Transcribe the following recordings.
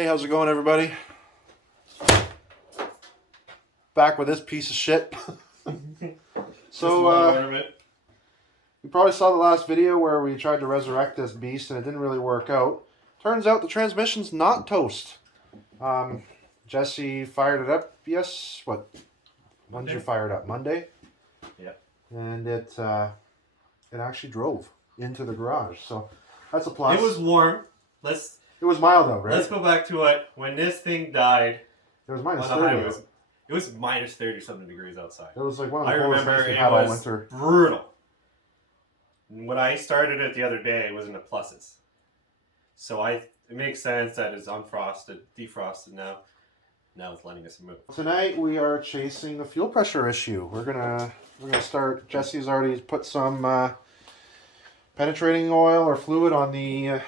Hey, how's it going, everybody? Back with this piece of shit. So, you probably saw the last video where we tried to resurrect this beast and it didn't really work out. Turns out the transmission's not toast. Jesse fired it up, when did you fire it up? Monday? Yeah. And it actually drove into the garage, so that's a plus. It was warm. It was mild out, right? Let's go back to it. When this thing died, It was minus on the 30. highway, it was minus 30-something degrees outside. It was like one of I the coldest remember days we it had all was winter. brutal. When I started it the other day, it was in the pluses. So it makes sense that it's unfrosted, defrosted now. Now it's letting us move. Tonight we are chasing the fuel pressure issue. We're gonna start. Jesse's already put some penetrating oil or fluid on the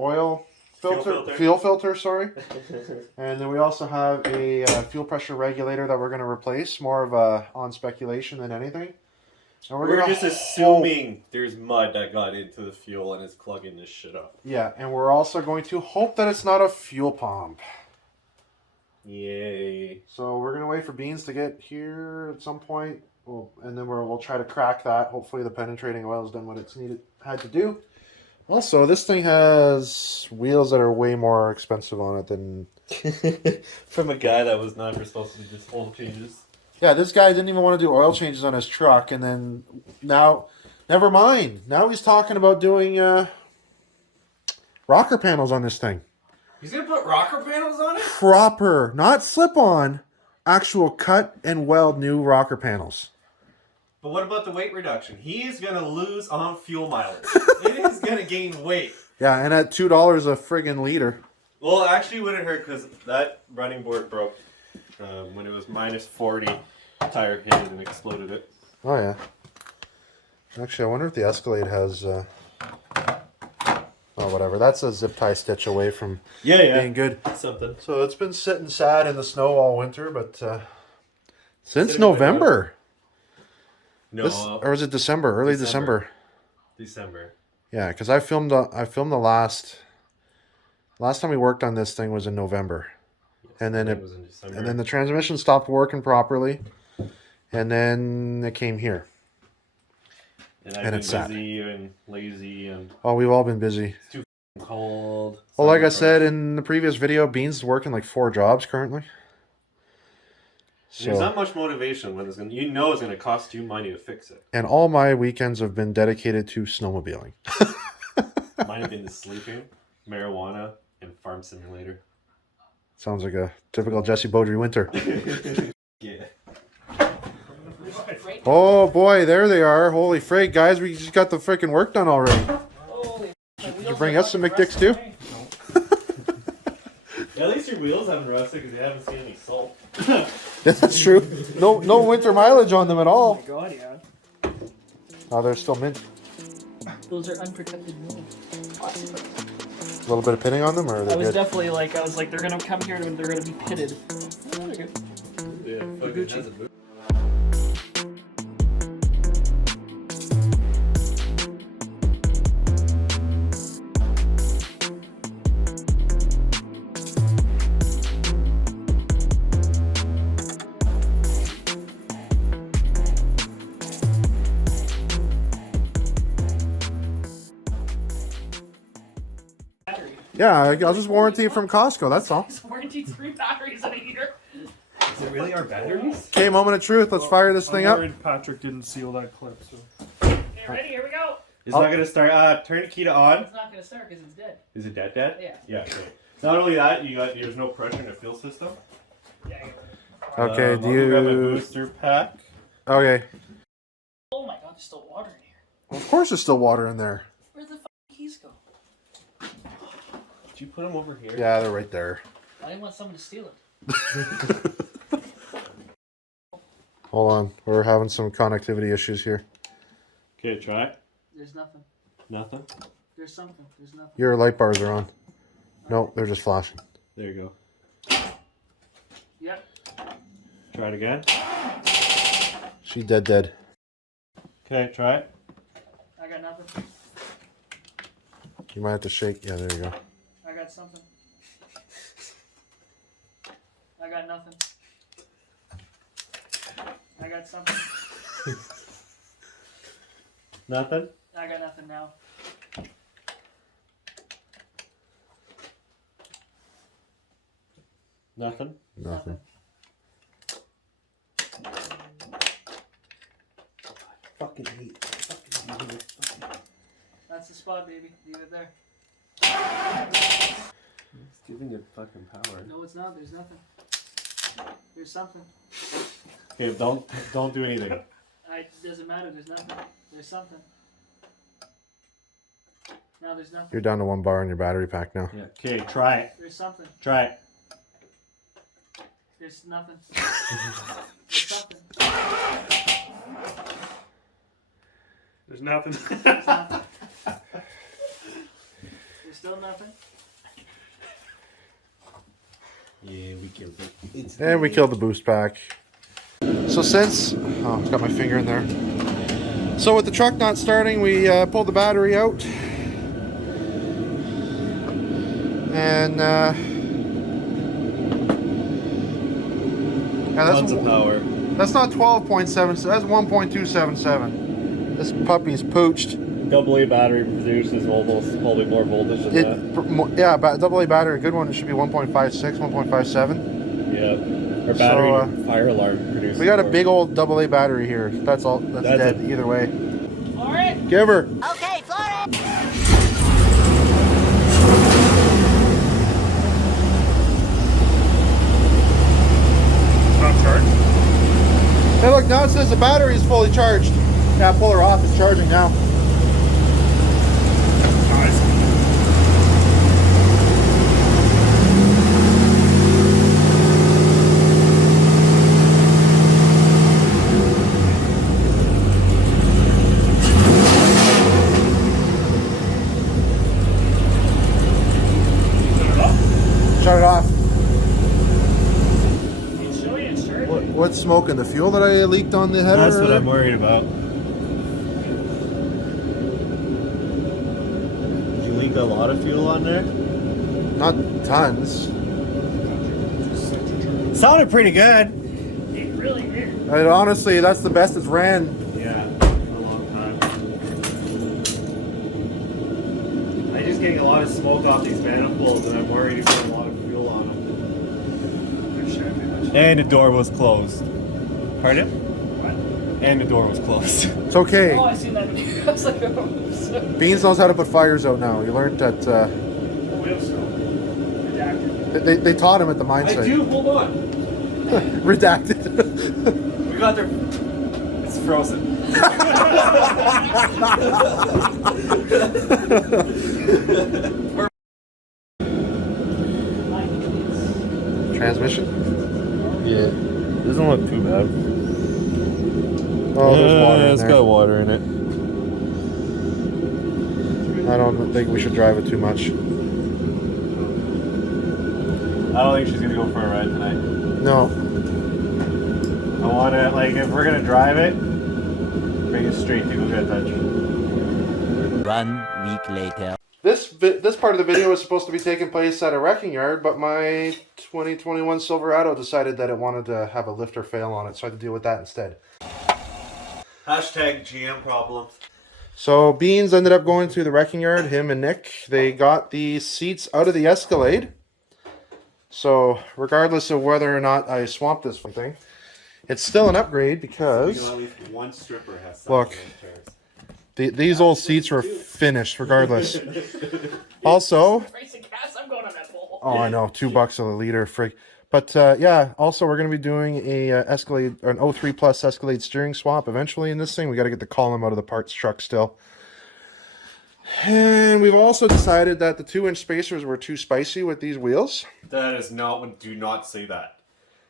oil filter, fuel filter. Sorry. And then we also have a fuel pressure regulator that we're gonna replace. More of a on speculation than anything. And We're just assuming there's mud that got into the fuel and is clogging this shit up. Yeah, and we're also going to hope that it's not a fuel pump. Yay. So we're gonna wait for Beans to get here at some point, and then we'll try to crack that. Hopefully the penetrating oil's done what it's had to do. Also, this thing has wheels that are way more expensive on it than... From a guy that was never supposed to do just oil changes. Yeah, this guy didn't even want to do oil changes on his truck, and then now, never mind. Now he's talking about doing rocker panels on this thing. He's gonna put rocker panels on it? Proper, not slip-on, actual cut and weld new rocker panels. But what about the weight reduction? He is gonna lose on fuel mileage. It is gonna gain weight. Yeah, and at $2 a friggin' liter. Well, it actually wouldn't hurt because that running board broke when it was minus 40. Tire hit it and exploded it. Oh yeah. Actually, I wonder if the Escalade has. Oh, whatever. That's a zip tie stitch away from being good. Something. So it's been sitting sad in the snow all winter, but since Sitting November. No. Or was it December? Early December. December. Yeah, because I filmed the last time we worked on this thing was in November, Yes, and then it was in December. and then the transmission stopped working properly, and then it came here. And I've been busy and lazy and Oh, we've all been busy. it's too cold. Well, like I said in the previous video, Beans is working like 4 jobs currently. There's not much motivation when it's gonna cost you money to fix it. And all my weekends have been dedicated to snowmobiling. Mine have been to sleeping, marijuana, and farm simulator. Sounds like a typical Jesse Beaudry winter. Yeah. Oh boy, there they are. Holy frig, guys, we just got the freaking work done already. Did you bring us some McDicks too? At least your wheels haven't rusted because you haven't seen any salt. That's true. No winter mileage on them at all. Oh my god, yeah. Oh, they're still mint. Those are unprotected wheels. A little bit of pitting on them, or are they I was good? definitely like, they're gonna come here and they're gonna be pitted. Oh, they're good. Yeah, fucking has a boot. Yeah, I'll just warranty it from Costco, that's all. It's warranted 3 batteries in a year. Is it really our batteries? Okay, moment of truth. Let's fire this thing I'm up. worried Patrick didn't seal that clip, so. Okay, ready? Here we go. It's not gonna start. Turn the key to on. It's not gonna start because it's dead. Is it dead? Yeah. Yeah. Okay. Not only that, there's no pressure in the fuel system. Yeah. Okay, I'll go grab my booster pack. Okay. Oh my god, there's still water in here. Of course there's still water in there. Where the keys go? Did you put them over here? Yeah, they're right there. I didn't want someone to steal it. Hold on. We're having some connectivity issues here. Okay, try it. There's nothing. Nothing. There's something. There's nothing. Your light bars are on. No, they're just flashing. There you go. Yep. Try it again. She dead. Okay, try it. I got nothing. You might have to shake. Yeah, there you go. I got something. I got nothing. I got something. Nothing? I got nothing now. Nothing? Nothing. Fucking hate. That's the spot, baby. Leave it there. It's giving it fucking power. No, it's not. There's nothing. There's something. Okay, don't do anything. It doesn't matter. There's nothing. There's something. No, there's nothing. You're down to 1 bar in your battery pack now. Yeah. Okay, try it. There's something. Try it. There's nothing. There's something. There's nothing. There's nothing. There's still nothing. Yeah, we killed it. And we killed the boost pack. So since... Oh, got my finger in there. So with the truck not starting, we pulled the battery out. And... yeah, Tons of power. that's not 12.7, that's 1.277. This puppy's pooched. AA battery produces almost probably more voltage than that. Yeah, AA battery, a good one, it should be 1.56, 1.57. Yeah. Our battery fire alarm produces We got a more. big old AA battery here. That's all. That's dead either way. Alright. Give her. Okay, Florida. Not charged. Hey, look, now it says the battery is fully charged. Yeah, pull her off. It's charging now. Nice. Shut it off. It's showing it's charging. What's smoking? The fuel that I leaked on the header? That's what I'm worried about. Did you leak a lot of fuel on there? Not tons. Sounded pretty good. It really did. Honestly, that's the best it's ran. Yeah, for a long time. I'm just getting a lot of smoke off these manifolds, and I'm worried to put a lot of fuel on them. And the door was closed. Pardon? What? And the door was closed. It's okay. Oh, I seen that video. I was like, oh, so. Beans knows how to put fires out now. You learned that. Oil stove. Redacted. They taught him at the mine I site. do. Hold on. Redacted. We got there. It's frozen. Transmission? Yeah. Doesn't look too bad. Oh, there's water in It's there. got water in it. I don't think we should drive it too much. I don't think she's gonna go for a ride tonight. No. I want to, like, if we're gonna drive it, bring it straight to Touch. 1 week later. This part of the video was supposed to be taking place at a wrecking yard, but my 2021 Silverado decided that it wanted to have a lift or fail on it, so I had to deal with that instead. Hashtag GM problems. So Beans ended up going to the wrecking yard, him and Nick. They got the seats out of the Escalade. So regardless of whether or not I swamped this thing, it's still an upgrade because At least one stripper has Look. These old seats were finished regardless. Also, Price of gas, I'm going on that pole. oh, I know, $2 a liter, frig. But yeah, also we're going to be doing a Escalade, or an 03 Plus Escalade steering swap eventually in this thing. We got to get the column out of the parts truck still. And we've also decided that the 2-inch spacers were too spicy with these wheels. That is not. Do not say that.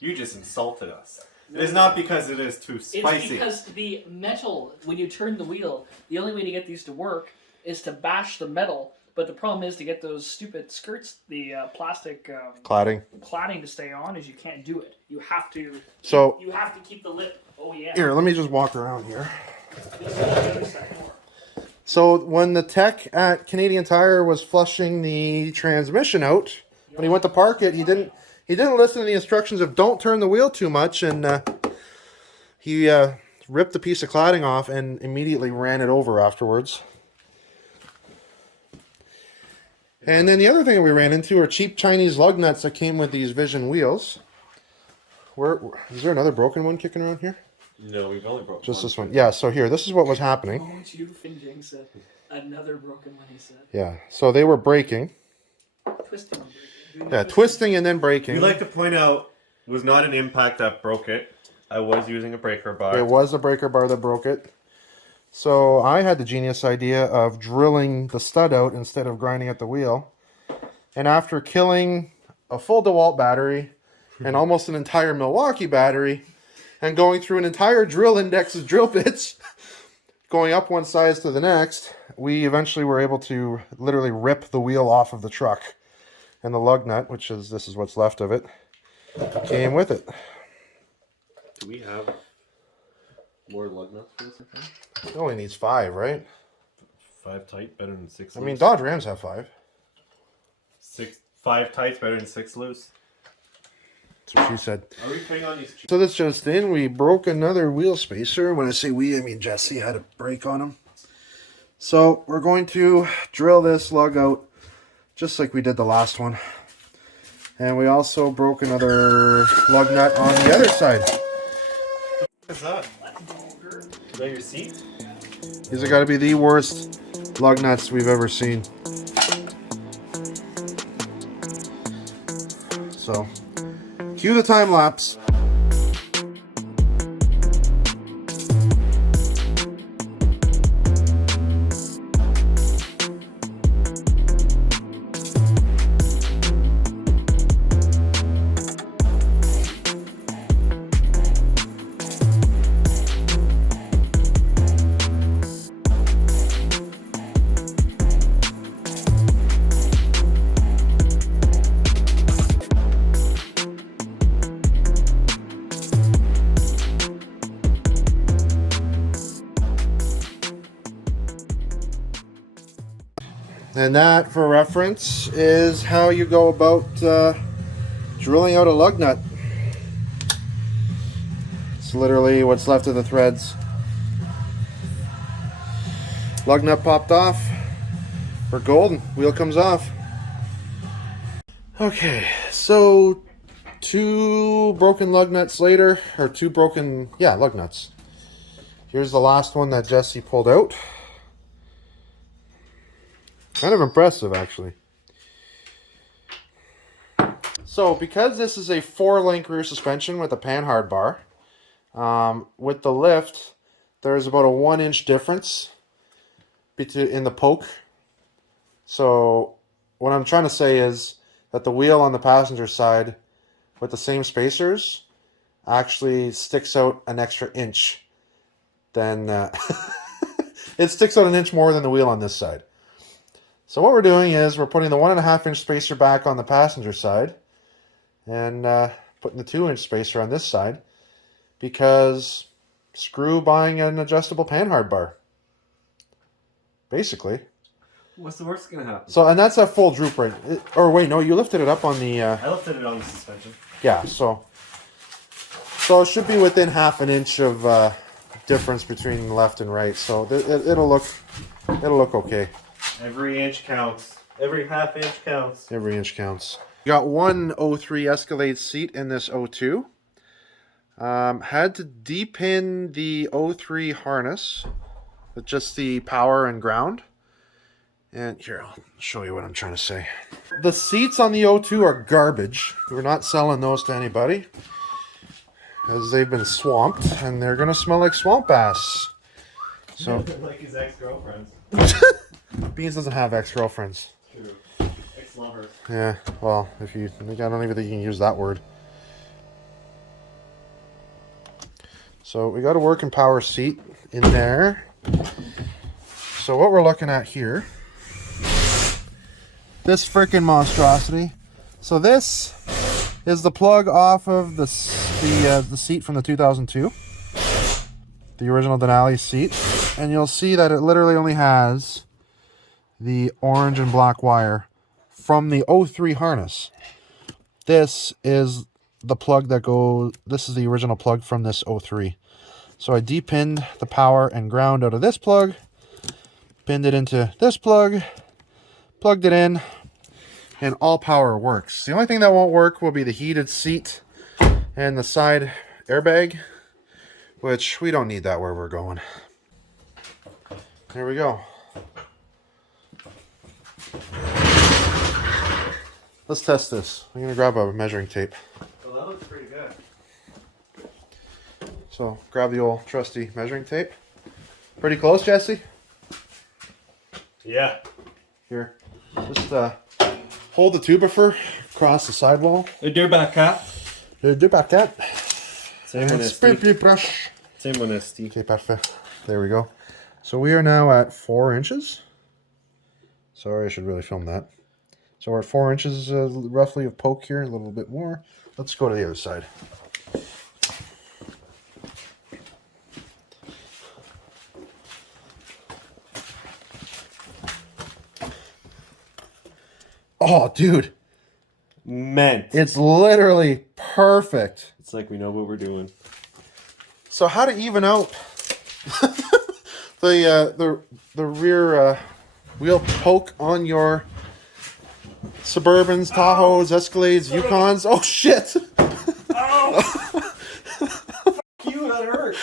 You just insulted us. It is not because it is too It's spicy. because the metal, when you turn the wheel, the only way to get these to work is to bash the metal. But the problem is to get those stupid skirts, the plastic Cladding. cladding to stay on, is you can't do it. You have to. So You have to keep the lip. Oh yeah. here, let me just walk around here. This is the other side more. So when the tech at Canadian Tire was flushing the transmission out, when he went to park it, he he didn't listen to the instructions of don't turn the wheel too much, and he ripped the piece of cladding off and immediately ran it over afterwards. And then the other thing we ran into are cheap Chinese lug nuts that came with these Vision wheels. Is there another broken one kicking around here? No, we've only broke Just this one. Yeah, so here, this is what was happening. Oh, you Finjing said another broken one. He said Yeah, so they were breaking. twisting. Breaking. Yeah, twisting and then breaking. We like to point out it was not an impact that broke it. I was using a breaker bar. It was a breaker bar that broke it. So I had the genius idea of drilling the stud out instead of grinding at the wheel. And after killing a full DeWalt battery and almost an entire Milwaukee battery and going through an entire drill index of drill bits, going up one size to the next, we eventually were able to literally rip the wheel off of the truck. And the lug nut, this is what's left of it, came with it. Do we have more lug nuts for this? It only needs 5, right? 5 tight, better than 6 I loose. mean, Dodge Rams have 5. 5 tights, better than 6 loose. That's what she said. Are we putting on these? So this just in, we broke another wheel spacer. When I say we, I mean Jesse had a break on him. So we're going to drill this lug out just like we did the last one. And we also broke another lug nut on the other side. What's that? Is that your seat? These are got to be the worst lug nuts we've ever seen. So, cue the time lapse. And that, for reference, is how you go about drilling out a lug nut. It's literally what's left of the threads. Lug nut popped off. We're golden. Wheel comes off. Okay, so 2 broken lug nuts later, or 2 broken, lug nuts. Here's the last one that Jesse pulled out. Kind of impressive, actually. So, because this is a 4-link rear suspension with a panhard bar, with the lift, there's about a 1-inch difference in the poke. So, what I'm trying to say is that the wheel on the passenger side, with the same spacers, actually sticks out an extra inch than... it sticks out an inch more than the wheel on this side. So what we're doing is we're putting the 1.5-inch spacer back on the passenger side and putting the 2-inch spacer on this side because screw buying an adjustable panhard bar. Basically. What's the worst gonna happen? So, and that's a full droop right. Or wait, no, you lifted it up on the... I lifted it on the suspension. Yeah, so it should be within 1/2 inch of difference between left and right. So it'll look okay. Every inch counts. Every 1/2 inch counts. Every inch counts. We got one 03 Escalade seat in this 02. Had to depin the 03 harness with just the power and ground. And here, I'll show you what I'm trying to say. The seats on the 02 are garbage. We're not selling those to anybody, as they've been swamped, and they're going to smell like swamp ass. So, Like his ex-girlfriends. Beans doesn't have ex-girlfriends. True. Ex-lovers. Yeah, well, I don't even think you can use that word. So we got a working power seat in there. So what we're looking at here, this freaking monstrosity. So this is the plug off of the seat from the 2002, the original Denali seat, and you'll see that it literally only has the orange and black wire from the 03 harness. this is the plug that goes, this is the original plug from this 03. So I depinned the power and ground out of this plug, pinned it into this plug, plugged it in, and all power works. The only thing that won't work will be the heated seat and the side airbag, which we don't need that where we're going. There we go. Let's test this. I'm gonna grab a measuring tape. Well, that looks pretty good. So grab the old trusty measuring tape. Pretty close, Jesse? Yeah. Here. Just hold the tubifer across the sidewall. A back cap. Do back that. Same one And as spin Steve. brush. Same one as Steve. Okay, perfect. There we go. So we are now at 4 inches. Sorry, I should really film that. So we're at 4 inches roughly of poke here, a little bit more. Let's go to the other side. Oh, dude. Meant. It's literally perfect. It's like we know what we're doing. So how to even out the rear wheel poke on your Suburbans, Tahoes, Escalades, Yukons? Oh shit! You, that hurt.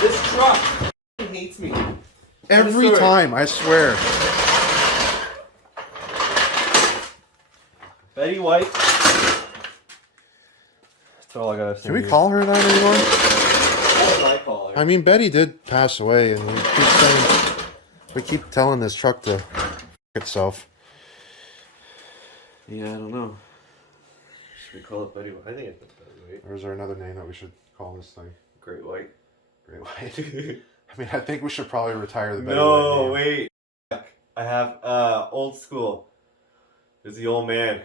This truck hates me. Every Sorry. time, I swear. Betty White. That's all I gotta say. Can we call her that anymore? What did I call her? I mean, Betty did pass away, and we keep telling this truck to f itself. Yeah, I don't know. Should we call it Betty White? I think it's Betty White. Or is there another name that we should call this thing? Great White. Great White. I mean, I think we should probably retire the Betty White No, name. wait. I have old school. There's the old man.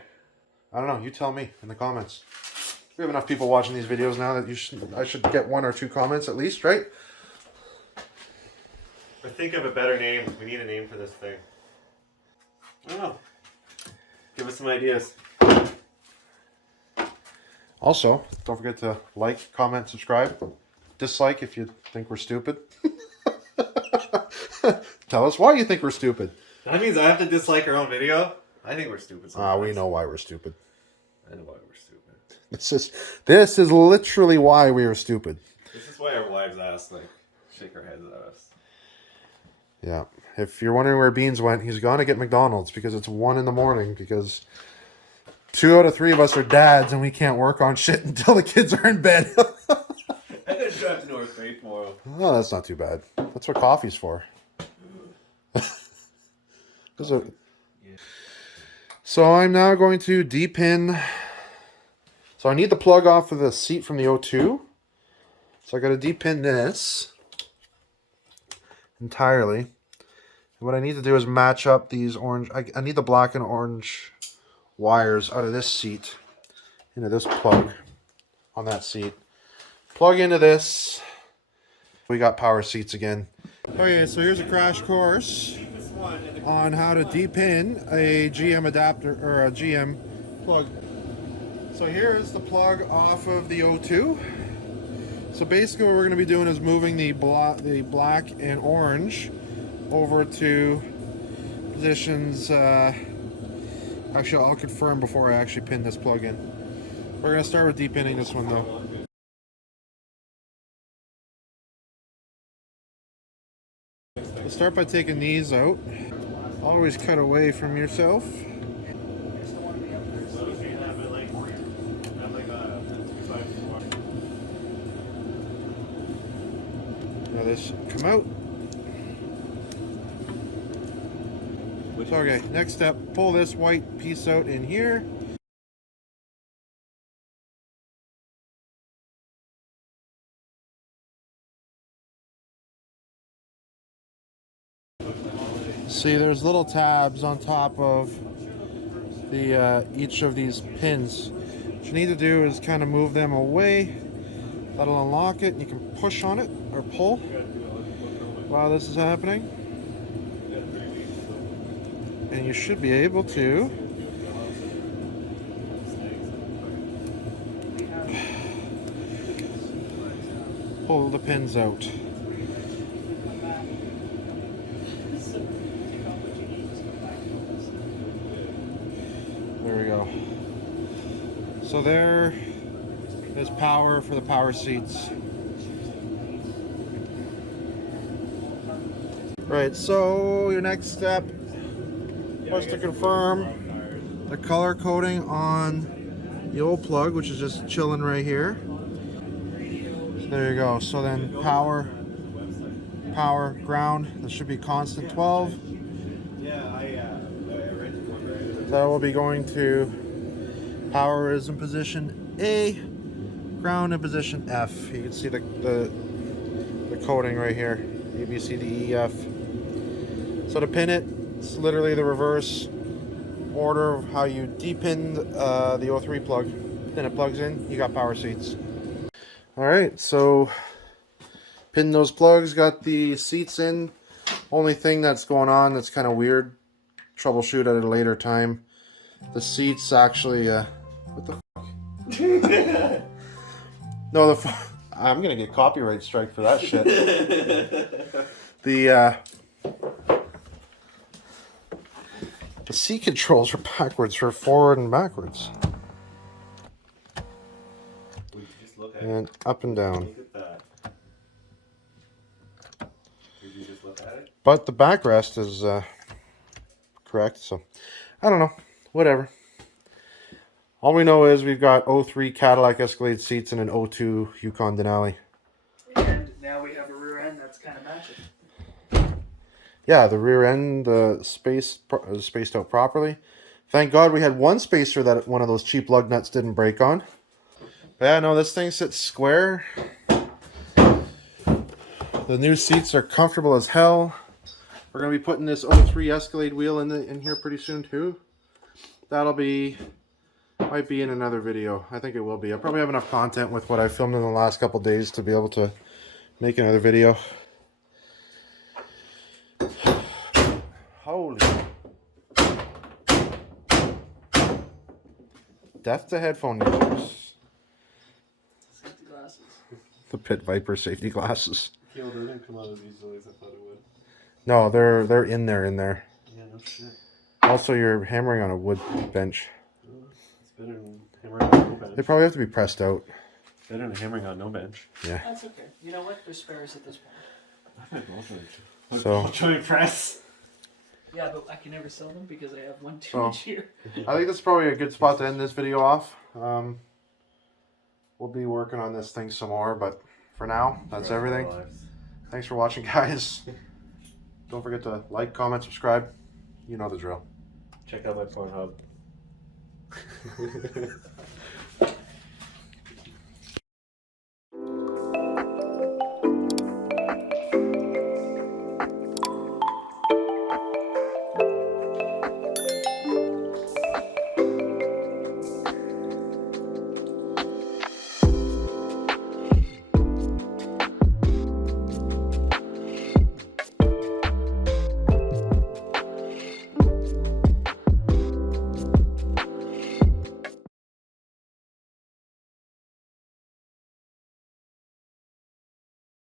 I don't know. You tell me in the comments. We have enough people watching these videos now that I should get 1 or 2 comments at least, right? Or think of a better name. We need a name for this thing. I don't know. Give us some ideas. Also, don't forget to like, comment, subscribe. Dislike if you think we're stupid. Tell us why you think we're stupid. That means I have to dislike our own video? I think we're stupid sometimes. We know why we're stupid. I know why we're stupid. This is literally why we are stupid. This is why our wives ask, like, shake our heads at us. Yeah. If you're wondering where Beans went, he's gone to get McDonald's because it's 1 in the morning because 2 out of 3 of us are dads and we can't work on shit until the kids are in bed. I'm gonna drive to North Bay tomorrow. Oh, that's not too bad. That's what coffee's for. So I'm now going to depin. So I need the plug off of the seat from the O2. So I got to depin this entirely. And what I need to do is match up these orange. I need the black and orange wires out of this seat into this plug on that seat. Plug into this. We got power seats again. Okay, so here's a crash course on how to depin a GM adapter or a GM plug. So here is the plug off of the O2. So basically what we're going to be doing is moving the black and orange over to positions. Actually, I'll confirm before I actually pin this plug in. We're going to start with depinning this one though. We'll start by taking these out. Always cut away from yourself. Now this come out. So, okay, next step, pull this white piece out in here. See, there's little tabs on top of the each of these pins. What you need to do is kind of move them away. That'll unlock it. You can push on it or pull while this is happening. and you should be able to pull the pins out. There we go. So there is power for the power seats. Right, so your next step was to confirm the color coding on the old plug, which is just chilling right here. There you go. So then power, ground, that should be constant 12. That will be going to power is in position A, ground in position F. You can see the coding right here, A, B, C, D, E, F. So to pin it, it's literally the reverse order of how you depin the O3 plug. Then it plugs in, you got power seats. Alright, so pin those plugs, got the seats in. Only thing that's going on that's kind of weird, troubleshoot at a later time. The seats actually, what the fuck? No, I'm gonna get copyright strike for that shit. The seat controls are backwards for forward and backwards. And up and down. Look at that. Did you just look at it? But the backrest is correct, so I don't know. Whatever. All we know is we've got 03 Cadillac Escalade seats and an 02 Yukon Denali. And now we have a rear end that's kind of matching. Yeah, the rear end spaced out properly. Thank God we had one spacer that one of those cheap lug nuts didn't break on. But yeah, no, this thing sits square. The new seats are comfortable as hell. We're gonna be putting this 03 Escalade wheel in here pretty soon too. That'll be might be in another video. I think it will be. I probably have enough content with what I filmed in the last couple days to be able to make another video. Holy. Death to headphone users. Safety glasses. The Pit Viper safety glasses. Yo, they didn't come out as easily as I thought it would. No, they're in there. Yeah, no shit. Also, you're hammering on a wood bench. It's better than hammering on no bench. They probably have to be pressed out. Better than hammering on no bench. Yeah. That's okay. You know what? There's spares at this point. So Joint press. Yeah, but I can never sell them because I have one too Oh. much here. I think that's probably a good spot to end this video off. We'll be working on this thing some more, but for now, that's everything. Thanks for watching, guys. Don't forget to like, comment, subscribe. You know the drill. Check out my Pornhub.